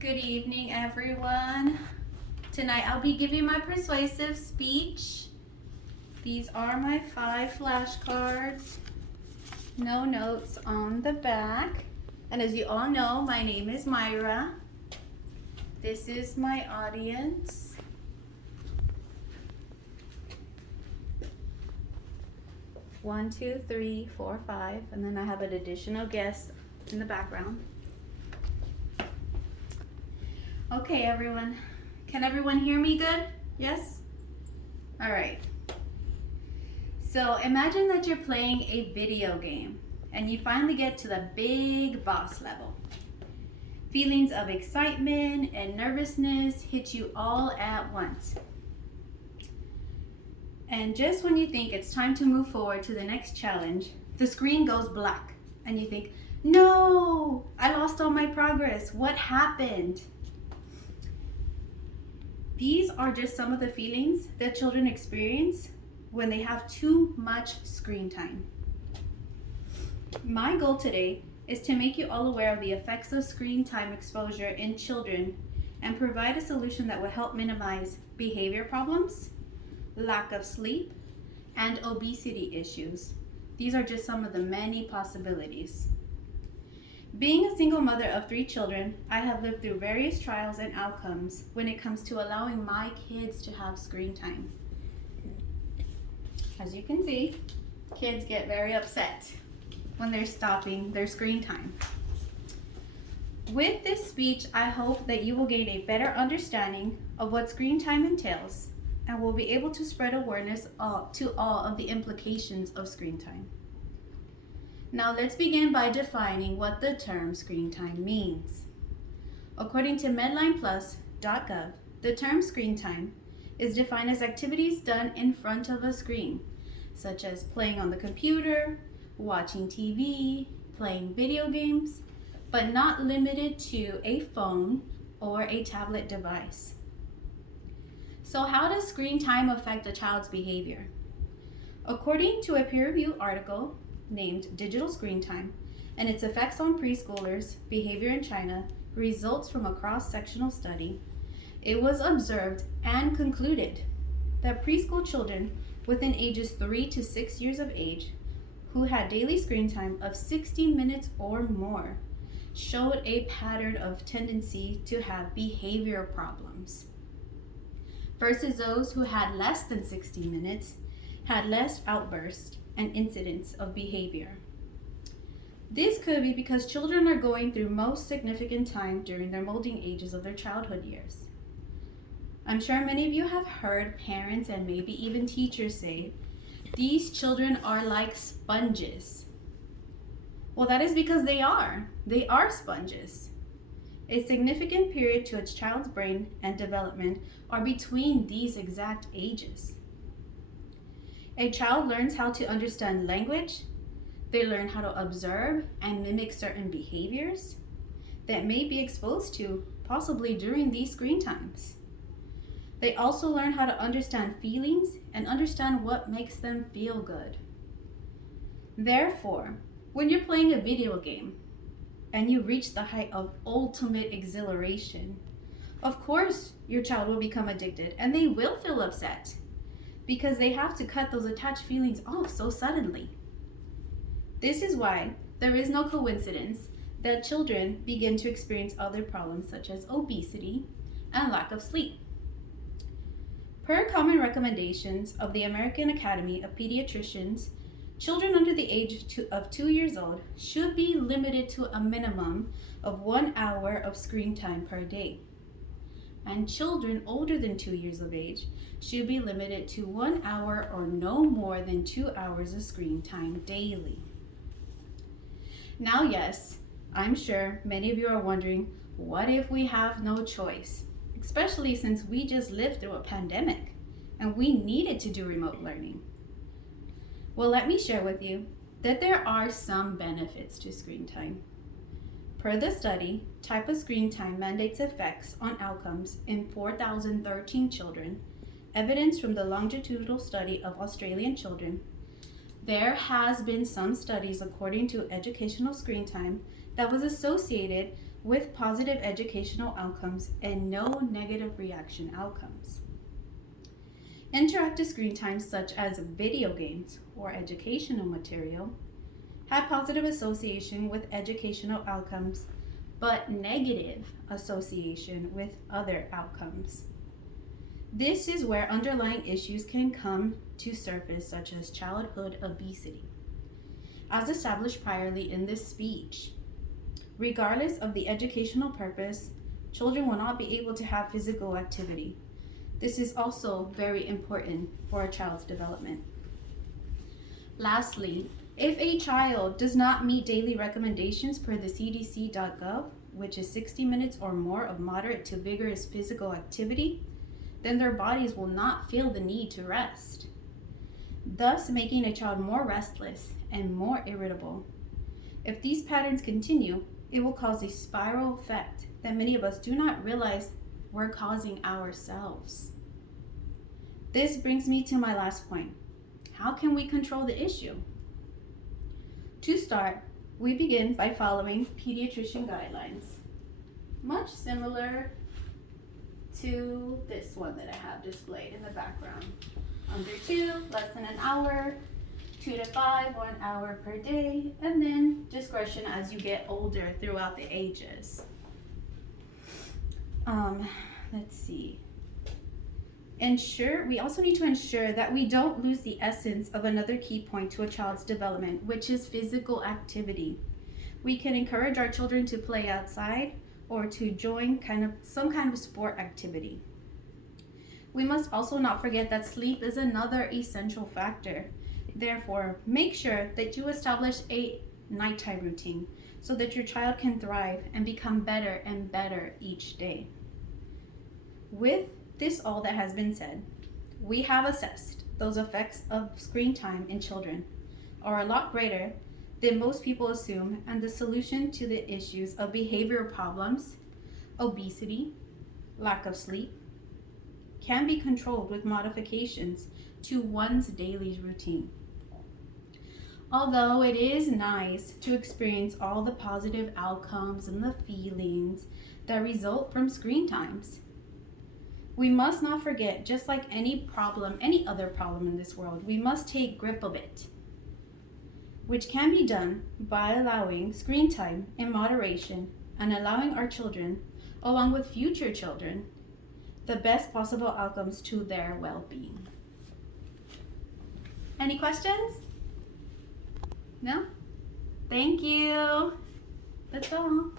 Good evening, everyone. Tonight I'll be giving my persuasive speech. These are my 5 flashcards. No notes on the back. And as you all know, my name is Myra. This is my audience. One, two, three, four, five, and then I have an additional guest in the background. Okay, everyone. Can everyone hear me good? Yes? All right. So imagine that you're playing a video game and you finally get to the big boss level. Feelings of excitement and nervousness hit you all at once. And just when you think it's time to move forward to the next challenge, the screen goes black and you think, no, I lost all my progress. What happened? These are just some of the feelings that children experience when they have too much screen time. My goal today is to make you all aware of the effects of screen time exposure in children and provide a solution that will help minimize behavior problems, lack of sleep, and obesity issues. These are just some of the many possibilities. Being a single mother of 3 children, I have lived through various trials and outcomes when it comes to allowing my kids to have screen time. As you can see, kids get very upset when they're stopping their screen time. With this speech, I hope that you will gain a better understanding of what screen time entails and will be able to spread awareness to all of the implications of screen time. Now let's begin by defining what the term screen time means. According to medlineplus.gov, the term screen time is defined as activities done in front of a screen, such as playing on the computer, watching TV, playing video games, but not limited to a phone or a tablet device. So how does screen time affect a child's behavior? According to a peer-reviewed article named Digital Screen Time and its effects on preschoolers' behavior in China results from a cross-sectional study, it was observed and concluded that preschool children within ages 3 to 6 years of age who had daily screen time of 60 minutes or more showed a pattern of tendency to have behavior problems, versus those who had less than 60 minutes had less outbursts and incidents of behavior. This could be because children are going through most significant time during their molding ages of their childhood years. I'm sure many of you have heard parents and maybe even teachers say, these children are like sponges. Well, that is because they are. They are sponges. A significant period to a child's brain and development are between these exact ages. A child learns how to understand language. They learn how to observe and mimic certain behaviors that may be exposed to possibly during these screen times. They also learn how to understand feelings and understand what makes them feel good. Therefore, when you're playing a video game and you reach the height of ultimate exhilaration, of course your child will become addicted and they will feel upset because they have to cut those attached feelings off so suddenly. This is why there is no coincidence that children begin to experience other problems such as obesity and lack of sleep. Per common recommendations of the American Academy of Pediatricians, children under the age of 2 years old should be limited to a minimum of 1 hour of screen time per day. And children older than 2 years of age should be limited to 1 hour or no more than 2 hours of screen time daily. Now, yes, I'm sure many of you are wondering, what if we have no choice? Especially since we just lived through a pandemic and we needed to do remote learning. Well, let me share with you that there are some benefits to screen time. Per the study, type of screen time mandates effects on outcomes in 4,013 children, evidence from the longitudinal study of Australian children. There has been some studies according to educational screen time that was associated with positive educational outcomes and no negative reaction outcomes. Interactive screen time, such as video games or educational material, have positive association with educational outcomes, but negative association with other outcomes. This is where underlying issues can come to surface, such as childhood obesity. As established priorly in this speech, regardless of the educational purpose, children will not be able to have physical activity. This is also very important for a child's development. Lastly, if a child does not meet daily recommendations per the CDC.gov, which is 60 minutes or more of moderate to vigorous physical activity, then their bodies will not feel the need to rest, thus making a child more restless and more irritable. If these patterns continue, it will cause a spiral effect that many of us do not realize we're causing ourselves. This brings me to my last point. How can we control the issue? To start, we begin by following pediatrician guidelines, much similar to this one that I have displayed in the background. Under 2, less than an hour, 2 to 5, 1 hour per day, and then discretion as you get older throughout the ages. Let's see. We also need to ensure that we don't lose the essence of another key point to a child's development, which is physical activity. We can encourage our children to play outside or to join some kind of sport activity. We must also not forget that sleep is another essential factor. Therefore, make sure that you establish a nighttime routine so that your child can thrive and become better and better each day. With this all that has been said, we have assessed those effects of screen time in children are a lot greater than most people assume, and the solution to the issues of behavioral problems, obesity, lack of sleep, can be controlled with modifications to one's daily routine. Although it is nice to experience all the positive outcomes and the feelings that result from screen times, we must not forget, just like any other problem in this world, we must take grip of it, which can be done by allowing screen time in moderation and allowing our children, along with future children, the best possible outcomes to their well-being. Any questions? No? Thank you. That's all.